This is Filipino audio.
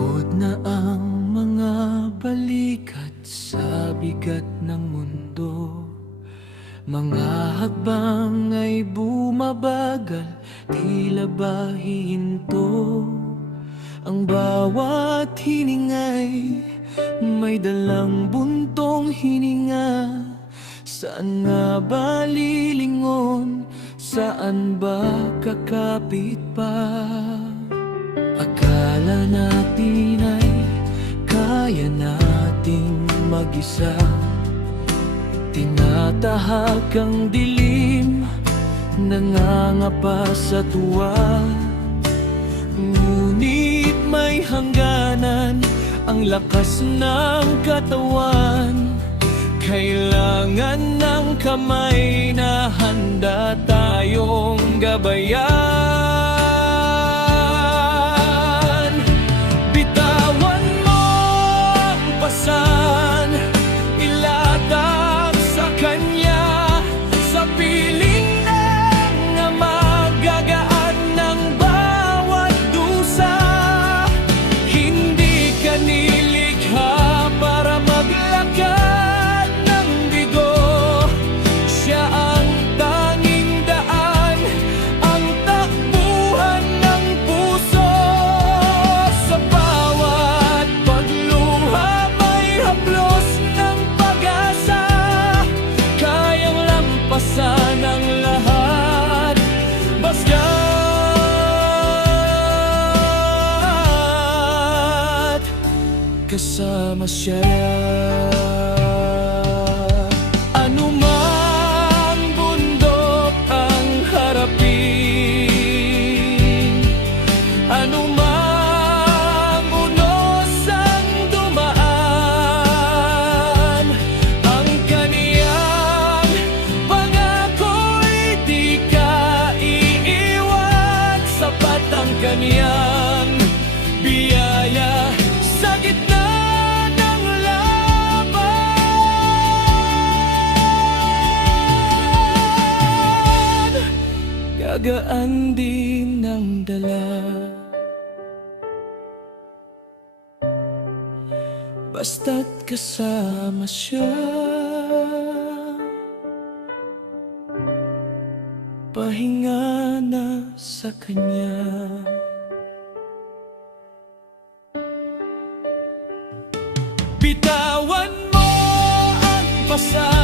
Pagod na ang mga balikat sa bigat ng mundo. Mga hakbang ay bumabagal, tila ba hihinto. Ang bawat hiningay may dalang buntong hininga. Saan nga ba lilingon? Saan ba kakapit pa? Akala natin ay kaya nating mag-isa. Tinatahak ang dilim, nangangapa sa tuwa. Ngunit may hangganan ang lakas ng katawan. Kailangan ng kamay na handa tayong gabayan. Bitawan mo ang pasan, ilatag sa Kanya, sa piling ng magagaan ng bawat dusa. Hindi ka nilikha para maglakad ng bigo. Siya ang tanging daan, ang takbuhan ng puso. Sa bawat pagluha may haplos ng pag-asa. Kayang lampasan ang lahat basta't kasama siya. Anumang bundok ang harapin, anumang unos ang dumaan, ang Kaniyang pangako'y di ka iiwan. Sapat ang Kaniyang biyaya sa gitna ng laban. Gagaan din ang dala, basta't kasama siya. Pahinga na sa Kanya. Bitawan mo ang pasan,